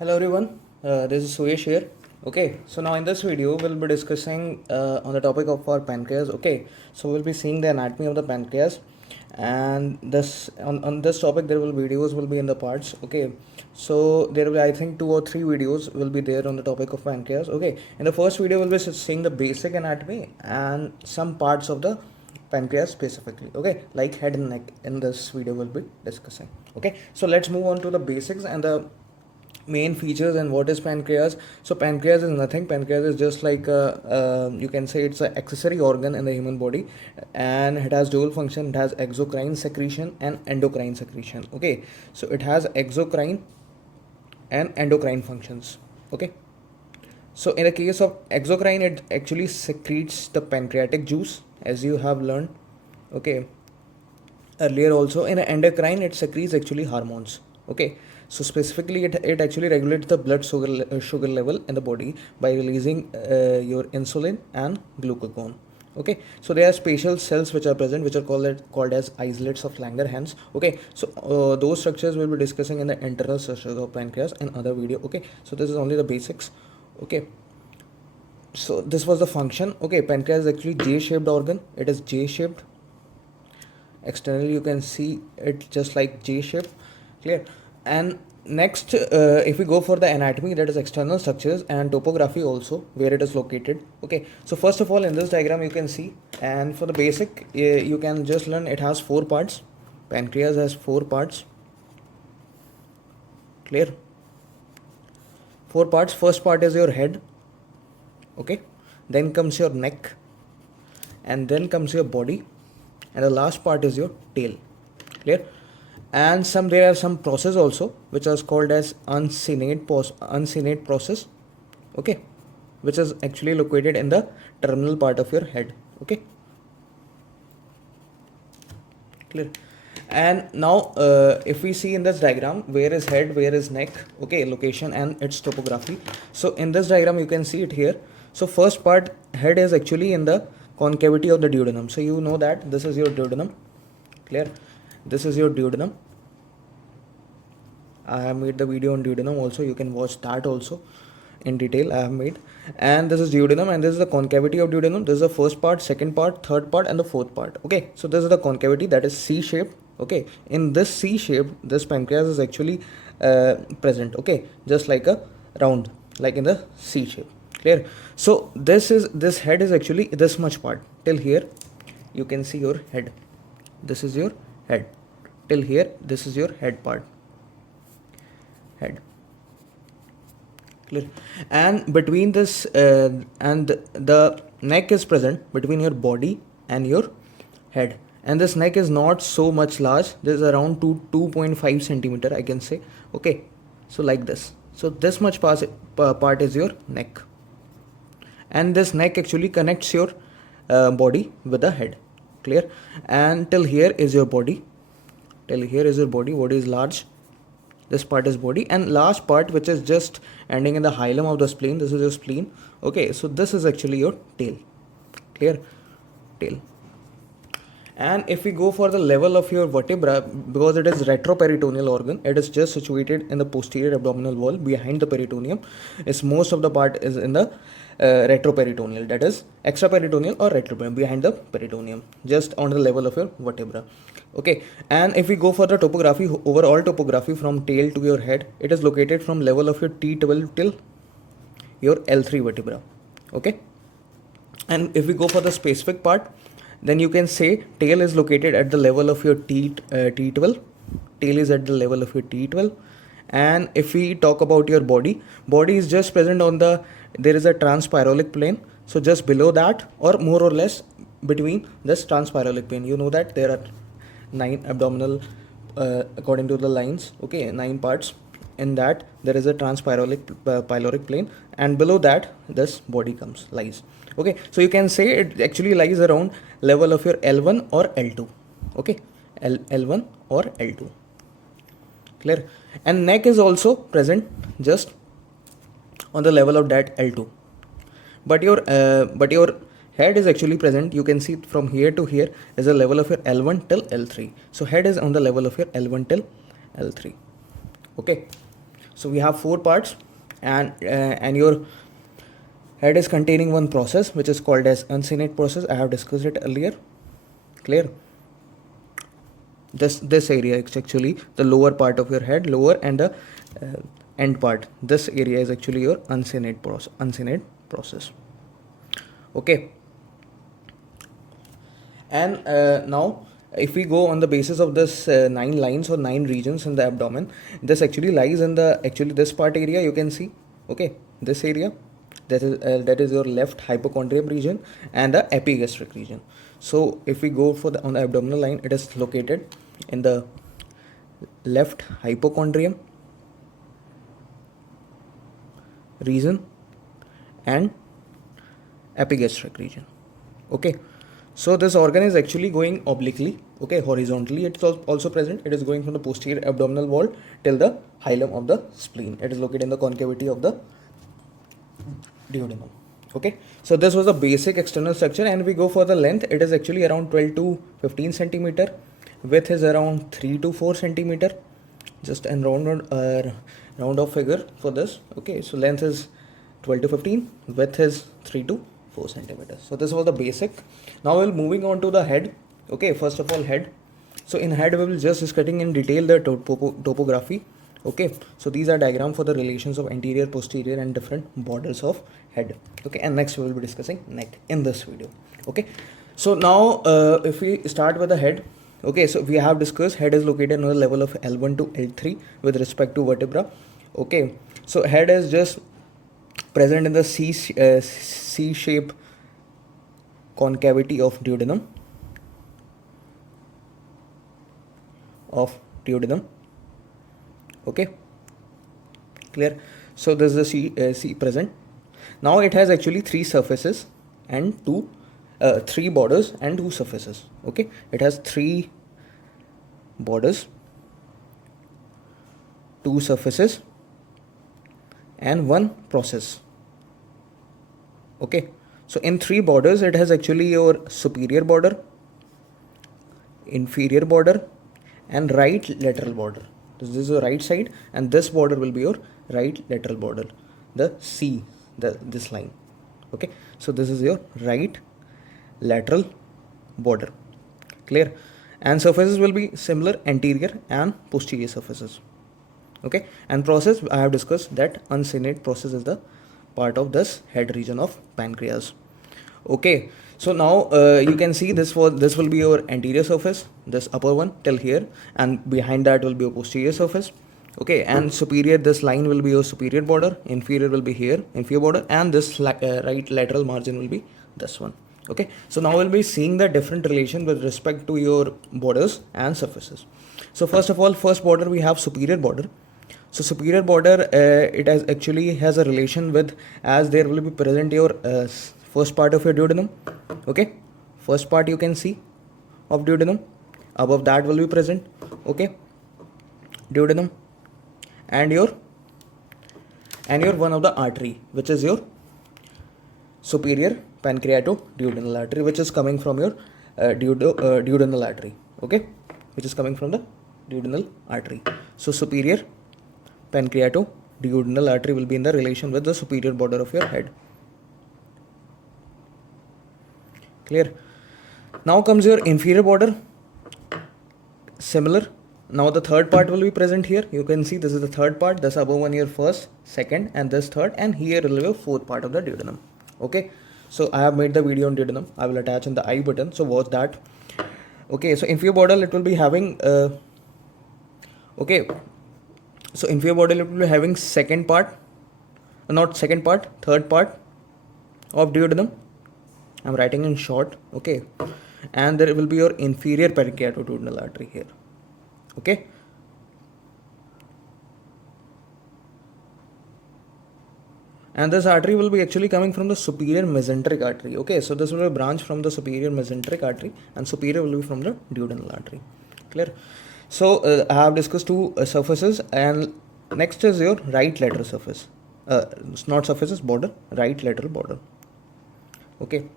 Hello everyone, this is Suyesh here. Okay, so now in this video we'll be discussing on the topic of our pancreas. Okay, so we'll be seeing the anatomy of the pancreas, and this on this topic there will videos will be in the parts. Okay, so there will be, I think, 2 or 3 videos will be there on the topic of pancreas. Okay, in the first video we'll be seeing the basic anatomy and some parts of the pancreas specifically. Okay, like head and neck in this video we'll be discussing. Okay, so let's move on to the basics and the main features. And what is pancreas? So pancreas is nothing. Pancreas is just like you can say it's an accessory organ in the human body, and it has dual function. It has exocrine secretion and endocrine secretion. Okay, so it has exocrine and endocrine functions. Okay, so in the case of exocrine, it actually secretes the pancreatic juice, as you have learned, okay, earlier also. In endocrine, it secretes actually hormones. Okay, so specifically it actually regulates the blood sugar level in the body by releasing your insulin and glucagon. Okay, so there are special cells which are present, which are called as islets of Langerhans. Okay, so those structures we'll be discussing in the internal structures of pancreas in other video. Okay, so this is only the basics. Okay, so this was the function. Okay, pancreas is actually J-shaped organ. It is J-shaped. Externally you can see it just like J shape. Clear? And next, if we go for the anatomy, that is external structures and topography also, where it is located. Okay, so first of all, in this diagram you can see, and for the basic, you can just learn it has 4 parts. Pancreas has 4 parts. Clear? 4 parts. First part is your head. Okay, then comes your neck, and then comes your body, and the last part is your tail. Clear? And there are some process also which is called as uncinate process. Okay, which is actually located in the terminal part of your head. Okay, clear? And now if we see in this diagram, where is head, where is neck, okay, location and its topography. So in this diagram you can see it here. So first part, head, is actually in the concavity of the duodenum. So you know that this is your duodenum. Clear? This is your duodenum. I have made the video on duodenum also. You can watch that also in detail. I have made. And this is duodenum, and this is the concavity of duodenum. This is the first part, second part, third part, and the fourth part. Okay, so this is the concavity, that is C shape. Okay, in this C shape, this pancreas is actually present. Okay, just like a round, like in the C shape. Clear? So this head is actually this much part. Till here you can see your head. This is your head. Till here, this is your head part. Head. Clear? And between this and the neck is present between your body and your head, and this neck is not so much large. This is around 2.5 centimeter, I can say. Okay, so like this. So this much part is your neck, and this neck actually connects your body with the head. Clear? And till here is your body. Till here is your body. Body is large. This part is body, and last part, which is just ending in the hilum of the spleen, this is your spleen. Okay, so this is actually your tail. Clear? Tail. And if we go for the level of your vertebra, because it is retroperitoneal organ, it is just situated in the posterior abdominal wall behind the peritoneum. Is most of the part is in the retroperitoneal, that is extraperitoneal or retroperitoneal, behind the peritoneum, just on the level of your vertebra. Okay, and if we go for the topography, overall topography from tail to your head, it is located from level of your T12 till your L3 vertebra. Okay, and if we go for the specific part, then you can say tail is located at the level of your T12. Tail is at the level of your T12. And if we talk about your body is just present on the, there is a transpyrolic plane. So just below that, or more or less between this transpyrolic plane, you know that there are 9 abdominal according to the lines. Okay, 9 parts. In that there is a transpyrolic pyloric plane, and below that this body lies. Okay, so you can say it actually lies around level of your L1 or L2. Okay, L1 or L2. Clear? And neck is also present just on the level of that L2, but your head is actually present. You can see from here to here is a level of your L1 till L3. So head is on the level of your L1 till L3. Okay, So we have 4 parts, and your head is containing one process which is called as uncinate process. I have discussed it earlier. Clear? This area is actually the lower part of your head, lower, and the end part. This area is actually your uncinate process. Okay. And now if we go on the basis of this 9 lines or 9 regions in the abdomen, this actually lies in the this part area, you can see. Okay, this area, that is your left hypochondrium region and the epigastric region. So if we go for on the abdominal line, it is located in the left hypochondrium region and epigastric region. Okay, so this organ is actually going obliquely, okay, horizontally. It's also present. It is going from the posterior abdominal wall till the hilum of the spleen. It is located in the concavity of the duodenum. Okay, so this was the basic external structure, and we go for the length. It is actually around 12 to 15 centimeter. Width is around 3 to 4 centimeter. Just a round off figure for this. Okay, so length is 12 to 15, width is 3 to 4 centimeters. So this was the basic. Now we'll moving on to the head. Okay, first of all, head. So in head we will just discussing in detail the topography. Okay, so these are diagram for the relations of anterior, posterior, and different borders of head. Okay, and next we will be discussing neck in this video. Okay, so now if we start with the head. Okay, so we have discussed head is located on the level of L1 to L3 with respect to vertebra. Okay, so head is just present in the C-shape concavity of duodenum. Okay, clear? So this is the C present. Now it has actually 3 surfaces and 3 borders and 2 surfaces. Okay, it has 3 borders, 2 surfaces, and 1 process. Okay, so in 3 borders it has actually your superior border, inferior border, and right lateral border. This is the right side, and this border will be your right lateral border, the C, this line. Okay, so this is your right lateral border. Clear? And surfaces will be similar, anterior and posterior surfaces. Okay, and process, I have discussed that uncinate process is the part of this head region of pancreas. Okay, so now you can see this will be your anterior surface, this upper one till here, and behind that will be your posterior surface. Okay, and superior, this line will be your superior border, inferior will be here, inferior border, and this right lateral margin will be this one. Okay, so now we'll be seeing the different relation with respect to your borders and surfaces. So first of all, first border we have superior border. So superior border, it has a relation with, as there will be present your first part of your duodenum. Okay, first part you can see of duodenum, above that will be present. Okay, duodenum, and your one of the artery, which is your superior pancreato-duodenal artery, which is coming from your duodenal artery. Okay, which is coming from the duodenal artery. So superior pancreato-duodenal artery will be in the relation with the superior border of your head. Clear? Now comes your inferior border. Similar. Now the third part will be present here. You can see this is the third part. This above one here first, second, and this third, and here will be a fourth part of the duodenum. Okay, so I have made the video on duodenum. I will attach in the I button, so watch that. Okay, so inferior border, it will be having okay, so inferior border, it will be having third part of duodenum. I'm writing in short. Okay, and there will be your inferior pancreato-duodenal artery here. Okay, and this artery will be actually coming from the superior mesenteric artery. Okay, so this will be a branch from the superior mesenteric artery, and superior will be from the duodenal artery. Clear? So I have discussed 2 surfaces, and next is your right lateral surface. Not surfaces, border, right lateral border. Okay,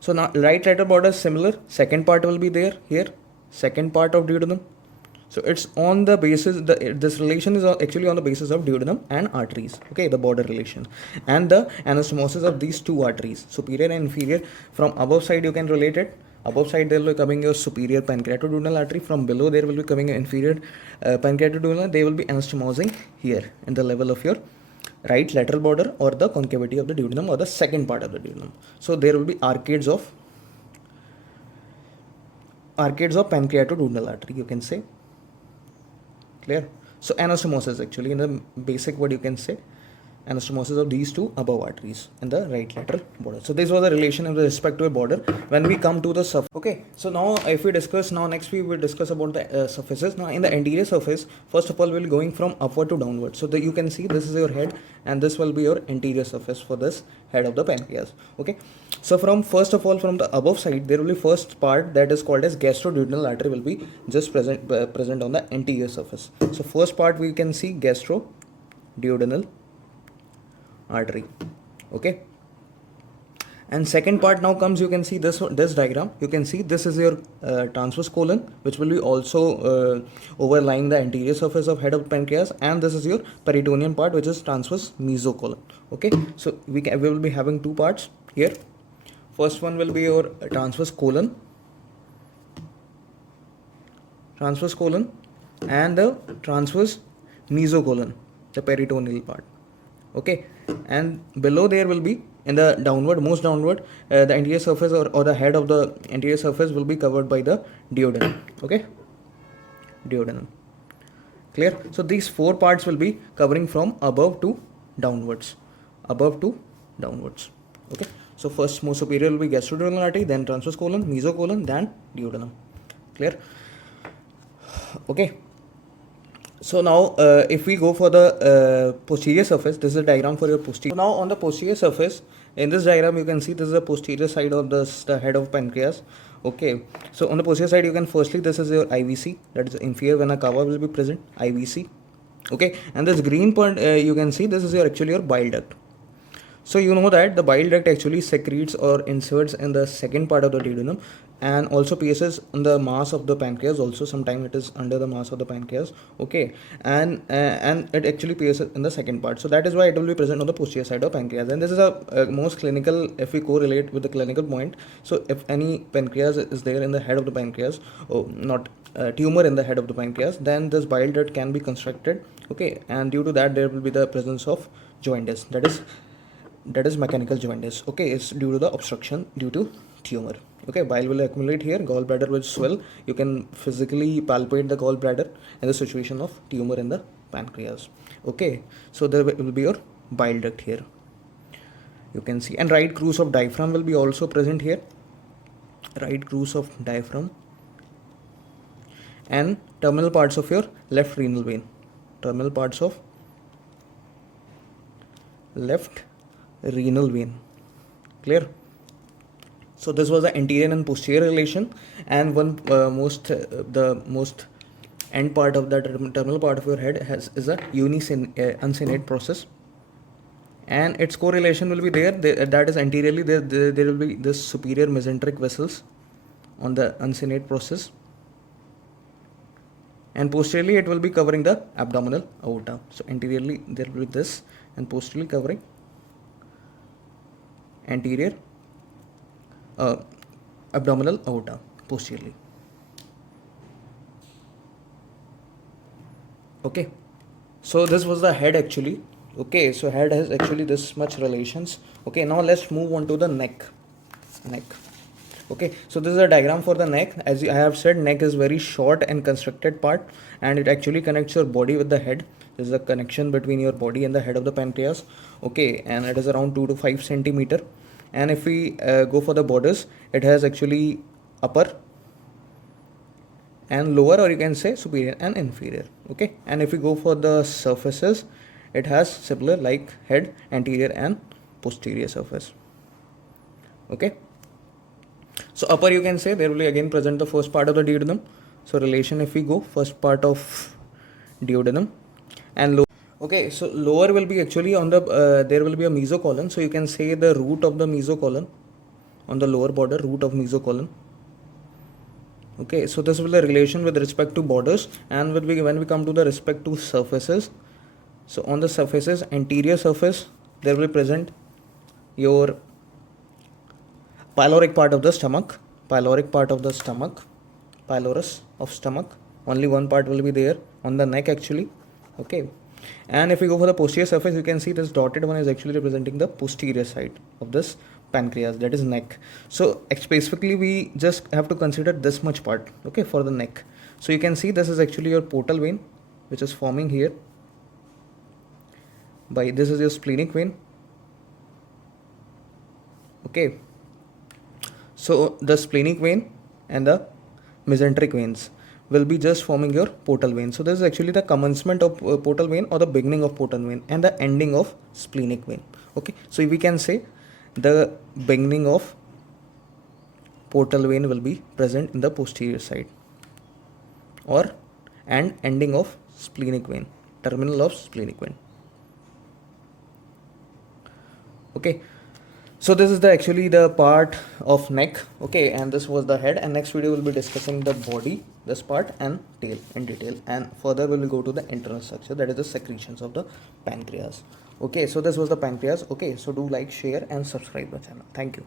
so now right lateral border is similar. Second part will be there here, second part of duodenum. So it's on the basis, this relation is actually on the basis of duodenum and arteries, okay, the border relation, and the anastomosis of these two arteries, superior and inferior. From above side you can relate it. Above side there will be coming your superior pancreatoduodenal artery. From below there will be coming your inferior pancreatoduodenal. They will be anastomosing here in the level of your right lateral border or the concavity of the duodenum or the second part of the duodenum. So there will be arcades of pancreatoduodenal artery, you can say. Clear? So anastomosis, actually in the basic word you can say anastomosis of these two above arteries in the right lateral border. So this was the relation with respect to a border. When we come to the surface, okay, so now if we discuss, now next we will discuss about the surfaces. Now in the anterior surface, first of all we'll going from upward to downward. So you can see this is your head and this will be your anterior surface for this head of the pancreas. Okay, so from first of all from the above side there will be first part that is called as gastroduodenal artery will be just present on the anterior surface. So first part we can see gastroduodenal artery, okay, and second part now comes, you can see this diagram, you can see this is your transverse colon, which will be also overlying the anterior surface of head of pancreas, and this is your peritoneal part, which is transverse mesocolon. Okay, so we will be having two parts here. First one will be your transverse colon and the transverse mesocolon, the peritoneal part. Okay, and below there will be in the most downward, the anterior surface or the head of the anterior surface will be covered by the duodenum. Okay, duodenum. Clear? So these four parts will be covering from above to downwards. Okay, so first most superior will be gastroduodenal artery, then transverse colon, mesocolon, then duodenum. Clear? Okay. So now if we go for the posterior surface, this is a diagram for your posterior. So now on the posterior surface, in this diagram you can see this is the posterior side of the head of pancreas. Okay, so on the posterior side you can firstly, this is your IVC, that is inferior vena cava will be present, IVC. Okay, and this green point you can see this is actually your bile duct. So you know that the bile duct actually secretes or inserts in the second part of the duodenum and also pierces on the mass of the pancreas also. Sometimes it is under the mass of the pancreas. Okay, and it actually pierces in the second part. So that is why it will be present on the posterior side of pancreas. And this is a most clinical, if we correlate with the clinical point. So if any pancreas is there in the head of the pancreas, or not tumor in the head of the pancreas, then this bile duct can be constructed. Okay, and due to that there will be the presence of jaundice, that is mechanical jaundice. Okay, it's due to the obstruction due to tumor. Okay, bile will accumulate here, gallbladder will swell. You can physically palpate the gallbladder in the situation of tumor in the pancreas. Okay, so there will be your bile duct here, you can see, and right cruise of diaphragm will be also present here, right cruise of diaphragm, and terminal parts of your left renal vein, terminal parts of left renal vein. Clear? So this was the anterior and posterior relation, and one the most end part of that terminal part of your head is a uncinate process, and its correlation will be there, that is anteriorly there will be this superior mesenteric vessels on the uncinate process, and posteriorly it will be covering the abdominal aorta. So anteriorly there will be this, and posteriorly covering anterior abdominal aorta posteriorly. Okay, so this was the head actually. Okay, so head has actually this much relations. Okay, now let's move on to the neck. Okay, so this is a diagram for the neck. As I have said, neck is very short and constructed part, and it actually connects your body with the head. This is a connection between your body and the head of the pancreas. Okay, and it is around 2 to 5 centimeter. And if we go for the borders, it has actually upper and lower, or you can say superior and inferior. Okay, and if we go for the surfaces, it has similar like head, anterior and posterior surface. Okay, so upper, you can say there will be again present the first part of the duodenum. So relation, if we go first part of duodenum, and lower. Okay, so lower will be actually on the there will be a mesocolon. So you can say the root of the mesocolon on the lower border, root of mesocolon. Okay, so this will be the relation with respect to borders, and when we come to the respect to surfaces, so on the surfaces, anterior surface, there will be present your pyloric part of the stomach, pyloric part of the stomach, pylorus of stomach. Only one part will be there on the neck actually. Okay, and if we go for the posterior surface, you can see this dotted one is actually representing the posterior side of this pancreas, that is neck. So specifically we just have to consider this much part, okay, for the neck. So you can see this is actually your portal vein which is forming here. By this is your splenic vein. Okay, so the splenic vein and the mesenteric veins will be just forming your portal vein. So this is actually the commencement of portal vein, or the beginning of portal vein, and the ending of splenic vein. Okay, so we can say the beginning of portal vein will be present in the posterior side, or and ending of splenic vein, terminal of splenic vein. Okay, so this is the actually the part of neck. Okay, and this was the head, and next video will be discussing the body, this part, and tail in detail, and further we will go to the internal structure, that is the secretions of the pancreas. Okay, so this was the pancreas. Okay, so do like, share and subscribe the channel. Thank you.